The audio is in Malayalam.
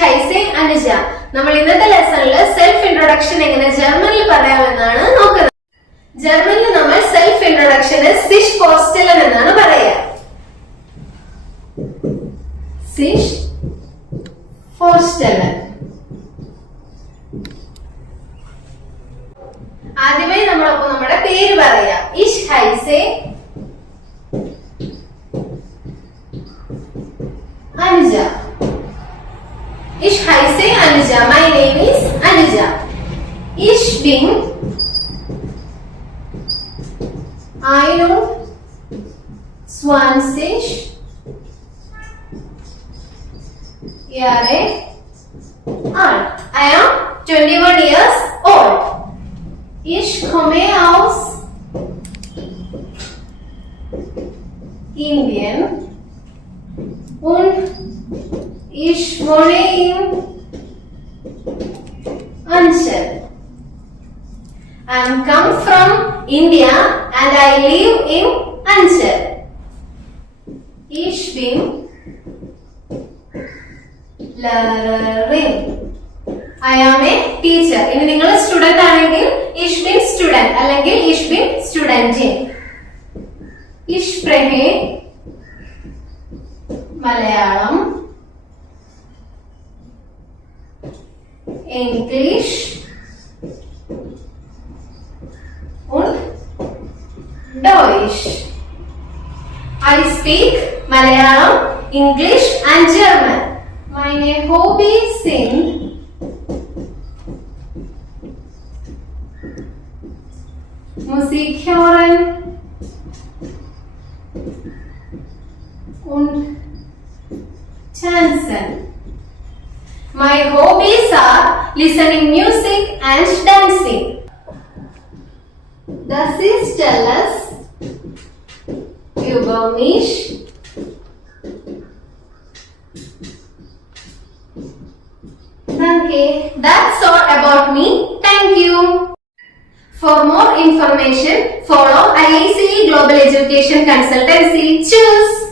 ഹൈസെ അനുജ. നമ്മൾ ഇന്നത്തെ ലെസണിൽ സെൽഫ് ഇൻട്രൊഡക്ഷൻ എങ്ങനെ ജർമ്മനിൽ പറയാമെന്നാണ് നോക്കുന്നത്. ജർമ്മനിൽ നമ്മൾ സെൽഫ് ഇൻട്രൊഡക്ഷന് സിഷ് ഫോർസ്റ്റലൻ എന്നാണ് പറയുക. സിഷ് ഫോർസ്റ്റലൻ. ആദ്യമായി നമ്മളപ്പോ നമ്മുടെ പേര് പറയാം. ഇഷ് ഹൈസെ Anuja. Ich heiße Anuja. My name is Anuja. Ich bin 21 Jahre alt. I am 21 years old. Ich komme aus Indien. Und ich wohne in Anshel. I come from India and I live in Anshel. Ich bin Lehrerin. I am a teacher. ഇനി നിങ്ങൾ സ്റ്റുഡന്റ് ആണെങ്കിൽ ich bin student അല്ലെങ്കിൽ ich bin studentin. Ich spreche Malayalam, English und Deutsch. I speak Malayalam, English and German. Meine Hobbys sind Musik hören und Tanzen. My hobbies are listening music and dancing. Das ist alles über mich. Danke. That's all about me. Thank you. For more information, follow IICE Global Education Consultancy. Choose.